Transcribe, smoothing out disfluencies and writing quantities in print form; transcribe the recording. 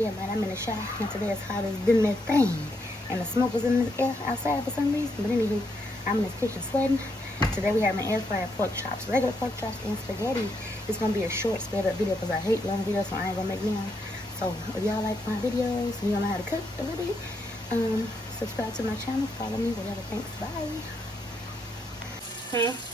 Yeah, man, I'm in the shower, and today it's hot as been that thing. And the smoke was in the air outside for some reason. But anyway, I'm in this kitchen sweating. Today we have an air fryer pork chops, regular pork chops and spaghetti. It's gonna be a short sped up video because I hate long videos, so I ain't gonna make none. So if y'all like my videos and you don't know how to cook a little bit, subscribe to my channel, follow me, whatever. Thanks, bye.